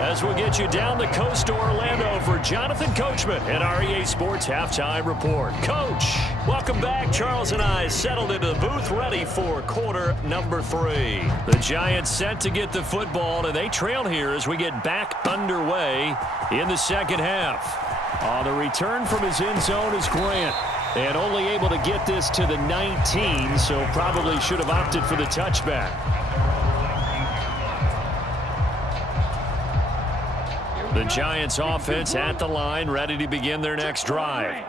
as we'll get you down the coast to Orlando for Jonathan Coachman at our EA Sports Halftime Report. Coach, welcome back. Charles and I settled into the booth ready for quarter number 3. The Giants set to get the football, and they trail here as we get back underway in the second half. On the return from his end zone is Grant. And only able to get this to the 19, so probably should have opted for the touchback. The Giants offense at the line, ready to begin their next drive.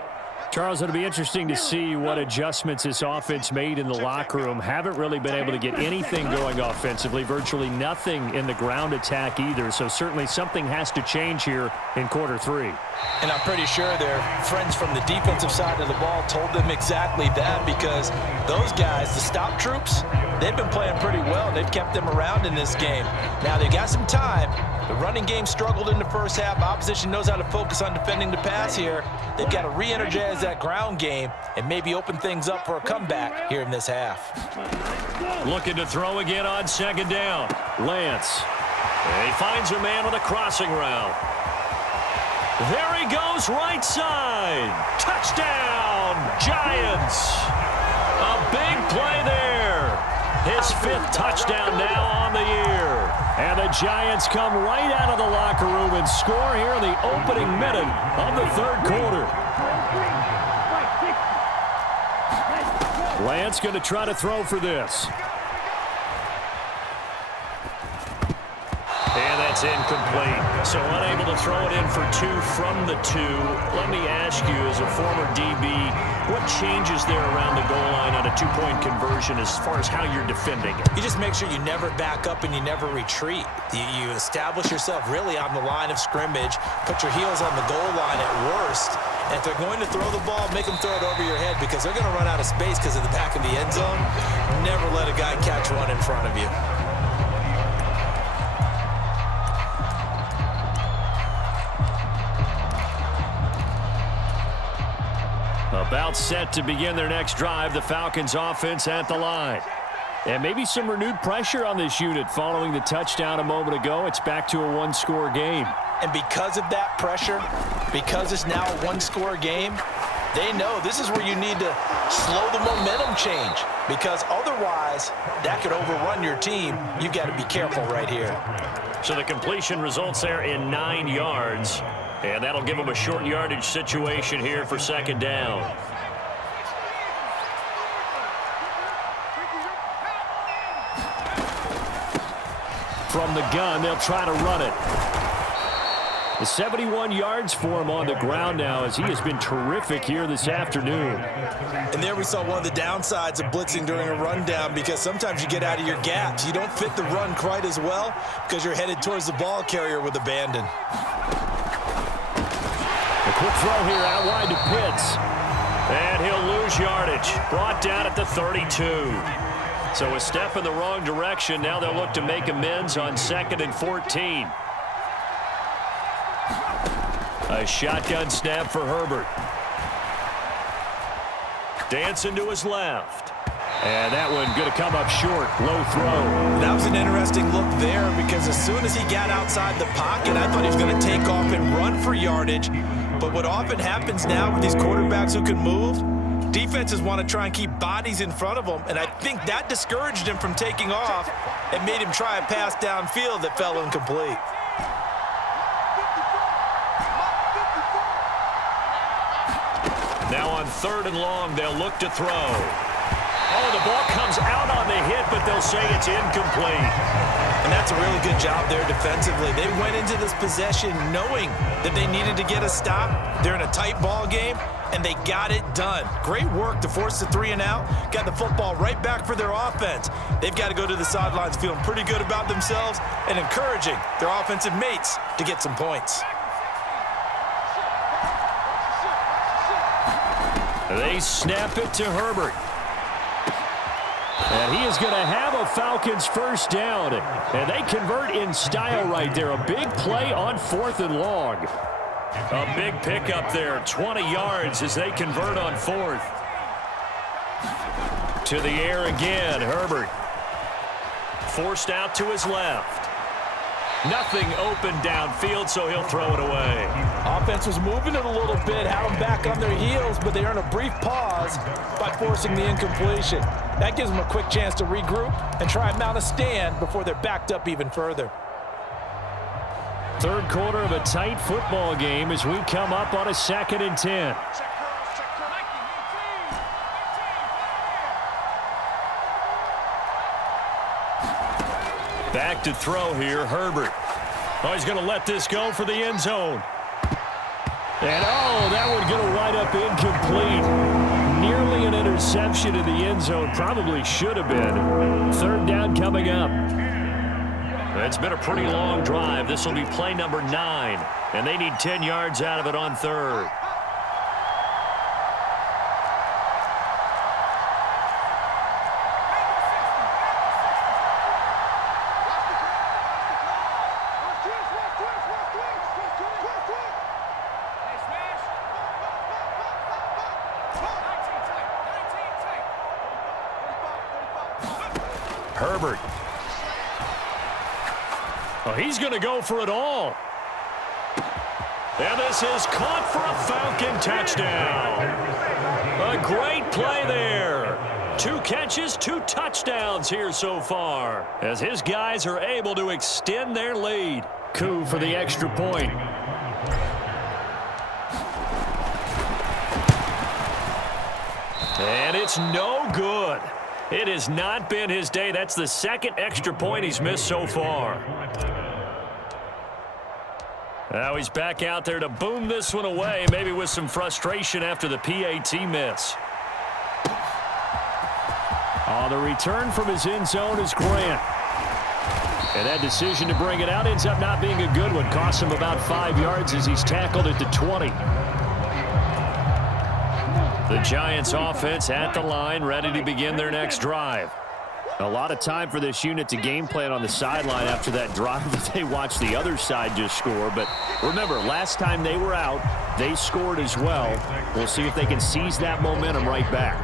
Charles, it'll be interesting to see what adjustments this offense made in the locker room. Haven't really been able to get anything going offensively, virtually nothing in the ground attack either. So certainly something has to change here in quarter 3. And I'm pretty sure their friends from the defensive side of the ball told them exactly that, because those guys, the stop troops, they've been playing pretty well. They've kept them around in this game. Now they got some time. The running game struggled in the first half. Opposition knows how to focus on defending the pass here. They've got to re-energize that ground game and maybe open things up for a comeback here in this half. Looking to throw again on second down. Lance. And he finds a man on the crossing route. There he goes, right side. Touchdown, Giants. A big play there. His 5th touchdown now on the year. And the Giants come right out of the locker room and score here in the opening minute of the third quarter. Lance going to try to throw for this. And that's incomplete. So unable to throw it in for 2 from the 2. Let me ask you, as a former DB, what changes there around the goal line on a 2-point conversion as far as how you're defending it? You just make sure you never back up and you never retreat. You establish yourself really on the line of scrimmage, put your heels on the goal line at worst. And if they're going to throw the ball, make them throw it over your head, because they're going to run out of space because of the back of the end zone. Never let a guy catch one in front of you. About set to begin their next drive, the Falcons offense at the line. And maybe some renewed pressure on this unit following the touchdown a moment ago. It's back to a 1-score game. And because of that pressure, because it's now a 1-score game, they know this is where you need to slow the momentum change, because otherwise that could overrun your team. You've got to be careful right here. So the completion results there in 9 yards. And that'll give them a short yardage situation here for second down. From the gun, they'll try to run it. The 71 yards for him on the ground now, as he has been terrific here this afternoon. And there we saw one of the downsides of blitzing during a rundown, because sometimes you get out of your gaps. You don't fit the run quite as well because you're headed towards the ball carrier with abandon. A quick throw here out wide to Pitts. And he'll lose yardage. Brought down at the 32. So a step in the wrong direction. Now they'll look to make amends on 2nd and 14. A shotgun snap for Herbert. Dancing to his left. And that one going to come up short. Low throw. That was an interesting look there, because as soon as he got outside the pocket, I thought he was going to take off and run for yardage. But what often happens now with these quarterbacks who can move, defenses want to try and keep bodies in front of them, and I think that discouraged him from taking off and made him try a pass downfield that fell incomplete. Now on 3rd and long, they'll look to throw. Oh, the ball comes out on the hit, but they'll say it's incomplete. And that's a really good job there defensively. They went into this possession knowing that they needed to get a stop. They're in a tight ball game, and they got it done. Great work to force the 3 and out. Got the football right back for their offense. They've got to go to the sidelines feeling pretty good about themselves and encouraging their offensive mates to get some points. They snap it to Herbert. And he is going to have a Falcons first down. And they convert in style right there. A big play on 4th and long. A big pickup there. 20 yards as they convert on 4th. To the air again, Herbert. Forced out to his left. Nothing open downfield, so he'll throw it away. Offense was moving it a little bit, had them back on their heels, but they earn a brief pause by forcing the incompletion. That gives them a quick chance to regroup and try and mount a stand before they're backed up even further. Third quarter of a tight football game as we come up on a 2nd and 10. Back to throw here, Herbert. Oh, he's going to let this go for the end zone. And, oh, that one going to wind up incomplete. Nearly an interception in the end zone. Probably should have been. Third down coming up. It's been a pretty long drive. This will be play number 9. And they need 10 yards out of it on third. Herbert. Oh, he's going to go for it all. And this is caught for a Falcon touchdown. A great play there. 2 catches, 2 touchdowns here so far, as his guys are able to extend their lead. Coup for the extra point. And it's no good. It has not been his day. That's the 2nd extra point he's missed so far. Now he's back out there to boom this one away, maybe with some frustration after the PAT miss. Oh, the return from his end zone is Grant. And that decision to bring it out ends up not being a good one. Costs him about 5 yards as he's tackled at the 20. The Giants offense at the line, ready to begin their next drive. A lot of time for this unit to game plan on the sideline after that drive that they watched the other side just score. But remember, last time they were out, they scored as well. We'll see if they can seize that momentum right back.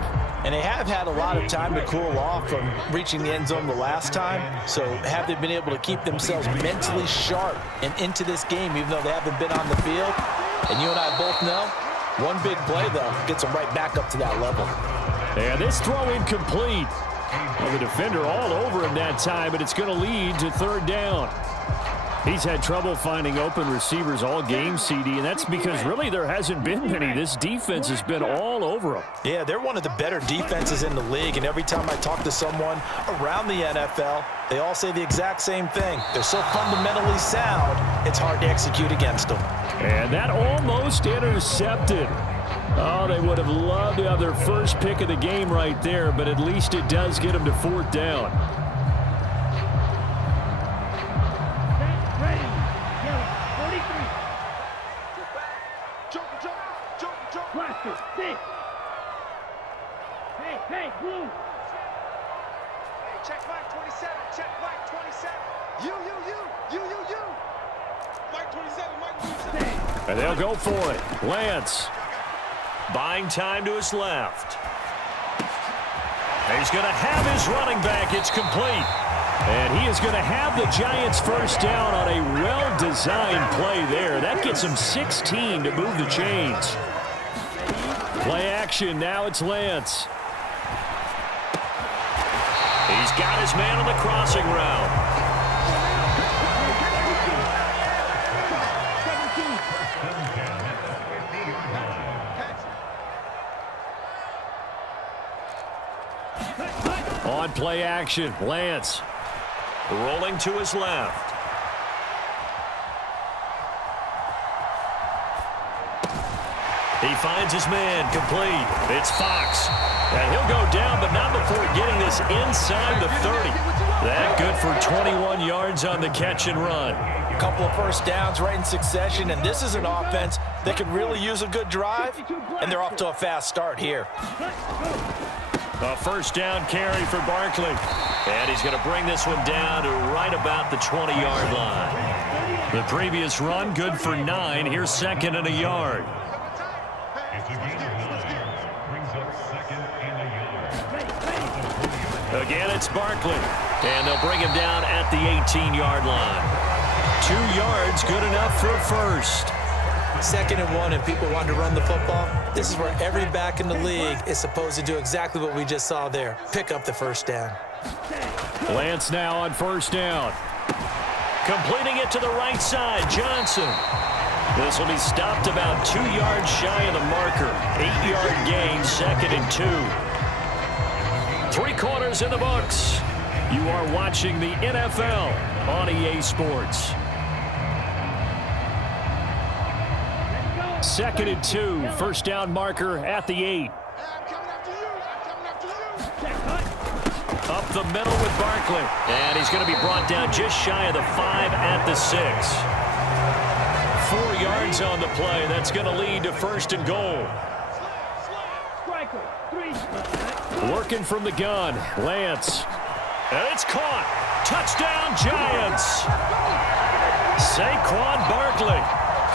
And they have had a lot of time to cool off from reaching the end zone the last time. So have they been able to keep themselves mentally sharp and into this game, even though they haven't been on the field? And you and I both know, one big play, though, gets them right back up to that level. And this throw incomplete. Well, the defender all over him that time, but it's going to lead to third down. He's had trouble finding open receivers all game, CD, and that's because really there hasn't been many. This defense has been all over them. Yeah, they're one of the better defenses in the league, and every time I talk to someone around the NFL, they all say the exact same thing. They're so fundamentally sound, it's hard to execute against them. And that almost intercepted. Oh, they would have loved to have their first pick of the game right there, but at least it does get them to fourth down. Hey, blue. Hey, check Mike 27. Check Mike 27. You. Mike 27, Mike 27. And they'll go for it. Lance buying time to his left. He's going to have his running back. It's complete. And he is going to have the Giants first down on a well-designed play there. That gets him 16 to move the chains. Play action. Now it's Lance. He's got his man on the crossing route. On play action, Lance rolling to his left. He finds his man, complete. It's Fox. And he'll go down, but not before getting this inside the 30. That good for 21 yards on the catch and run. A couple of first downs right in succession, and this is an offense that could really use a good drive, and they're off to a fast start here. A first down carry for Barkley. And he's going to bring this one down to right about the 20-yard line. The previous run, good for 9. Here's second and a yard. Again, it's Barkley. And they'll bring him down at the 18-yard line. 2 yards, good enough for a first. 2nd and 1, and people want to run the football. This is where every back in the league is supposed to do exactly what we just saw there. Pick up the first down. Lance now on first down. Completing it to the right side, Johnson. This will be stopped about 2 yards shy of the marker. 8-yard gain, 2nd and 2. 3 quarters in the books. You are watching the NFL on EA Sports. 2nd and 2, first down marker at the 8. Up the middle with Barkley. And he's going to be brought down just shy of the 5 at the 6. 4 yards on the play. That's going to lead to 1st and goal. Working from the gun, Lance. And it's caught. Touchdown, Giants. Saquon Barkley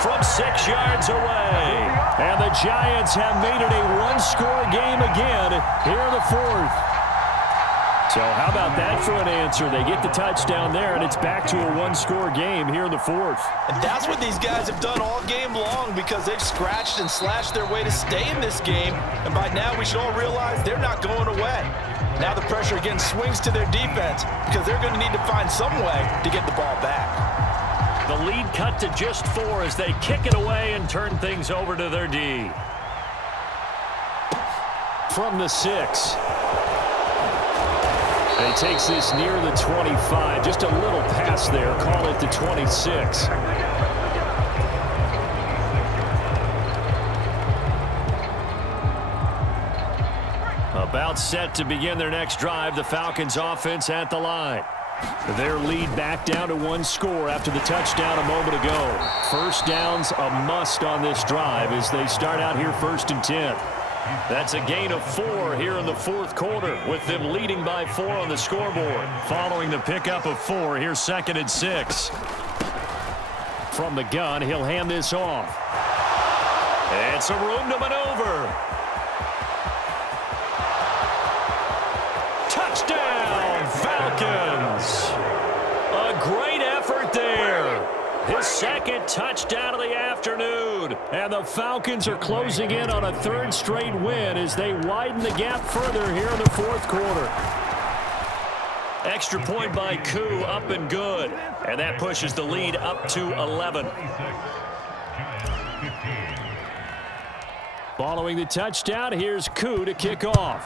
from 6 yards away. And the Giants have made it a one-score game again here in the 4th. So how about that for an answer? They get the touchdown there, and it's back to a one-score game here in the 4th. And that's what these guys have done all game long, because they've scratched and slashed their way to stay in this game. And by now, we should all realize they're not going away. Now the pressure again swings to their defense, because they're going to need to find some way to get the ball back. The lead cut to just 4 as they kick it away and turn things over to their D. From the 6. And he takes this near the 25. Just a little pass there. Call it the 26. About set to begin their next drive. The Falcons offense at the line. Their lead back down to 1 score after the touchdown a moment ago. First down's a must on this drive as they start out here 1st and 10. That's a gain of 4 here in the 4th quarter, with them leading by 4 on the scoreboard. Following the pickup of 4, here's 2nd and 6. From the gun, he'll hand this off. And some room to maneuver. Touchdown, Falcons! A great effort there. His 2nd touchdown of the afternoon. And the Falcons are closing in on a 3rd straight win as they widen the gap further here in the 4th quarter. Extra point by Koo, up and good. And that pushes the lead up to 11. Following the touchdown, here's Koo to kick off.